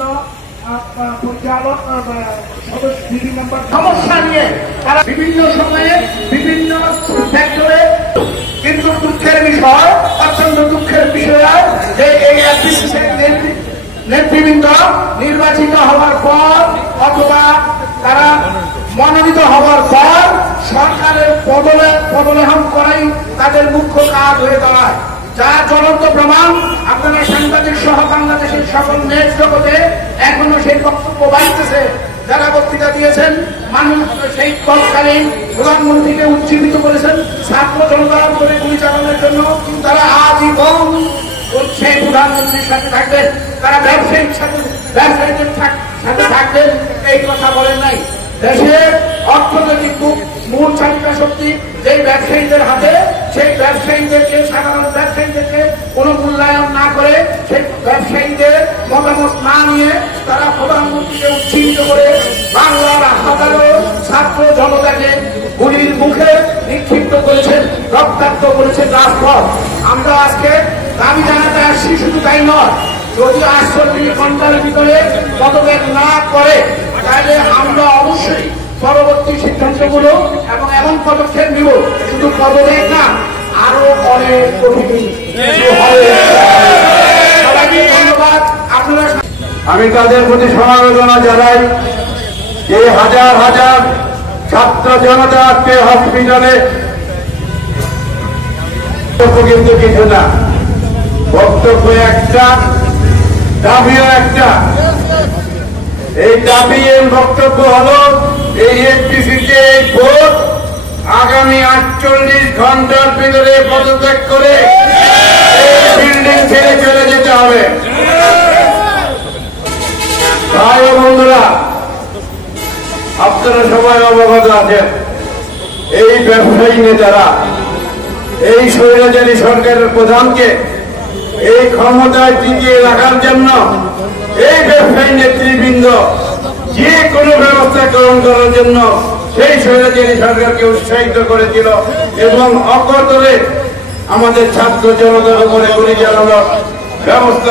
বিভিন্ন পরিচালক বিভিন্ন সমস্যা নিয়ে তারা বিভিন্ন সময়ে বিভিন্ন সেক্টরে, কিন্তু দুঃখের বিষয়, অত্যন্ত দুঃখের বিষয় যে এই নেতৃবৃন্দ নির্বাচিত হওয়ার পর অথবা তারা মনোনীত হওয়ার পর সরকারের পদলেহন করাই তাদের মুখ্য কাজ হয়ে দাঁড়ায়, যা জ্বলন্ত প্রমাণ। আপনারা সাংবাদিক সহ বাংলাদেশের সকল নেট জগতে এখনো সেই বক্তব্য বাড়িতেছে। যারা বক্তৃতা দিয়েছেন, মানুষ সেই তৎকালীন প্রধানমন্ত্রীকে উজ্জীবিত করেছেন ছাত্র জনতার উপরে গুলি চালানোর জন্য, তারা আজীবন সেই প্রধানমন্ত্রীর সাথে থাকবেন, তারা ব্যবসায়ীদের সাথে থাকবেন, এই কথা বলেন নাই। দেশের অর্থনৈতিক মূল চালিকা শক্তি যেই ব্যবসায়ীদের হাতে, সেই ব্যবসায়ীদেরকে, সাধারণ ব্যবসায়ীদেরকে কোনো মূল্যায়ন না করে, সেই ব্যবসায়ীদের মতামত না নিয়ে তারা প্রধানমন্ত্রীকে উজ্জীবিত করে বাংলার হাজারো ছাত্র জনতাকে গুলির মুখে নিক্ষিপ্ত করেছেন, রক্তাক্ত করেছেন রাজপথ। আমরা আজকে দাবি জানাতে আসছি, শুধু তাই নয়, যদি 48 ঘন্টার ভিতরে পদত্যাগ না করে তাহলে আমরা অবশ্যই পরবর্তী সিদ্ধান্তগুলো এবং এমন পদক্ষেপ নিব, শুধু পদত্যাগ না, আরো অনেক কঠিন সবাইকে ধন্যবাদ। আপনারা, আমি তাদের প্রতি সমবেদনা জানাই। এই হাজার হাজার ছাত্র জনতা আজকে হসপিটালে, কিন্তু কিছু না, বক্তব্য একটা, দাবিও একটা। এই দাবি, এর বক্তব্য হলো এই এফডিসিতে এই ভোট আগামী 48 ঘন্টার ভিতরে পদত্যাগ করে বিল্ডিং ছেড়ে চলে যেতে হবে। ভাই ও বন্ধুরা, আপনারা সবাই অবগত আছেন, এই ব্যবসায়ী নেতারা এই স্বৈরাচারী সরকারের প্রধানকে এই ক্ষমতায় টিকিয়ে রাখার জন্য এই ব্যবসায়ী নেতৃবৃন্দ যে কোনো ব্যবস্থা গ্রহণ করার জন্য সেই স্বৈরাচারী সরকারকে উৎসাহিত করেছিল এবং অকতরে আমাদের ছাত্র জনতার উপরে গুলি চালানোর ব্যবস্থা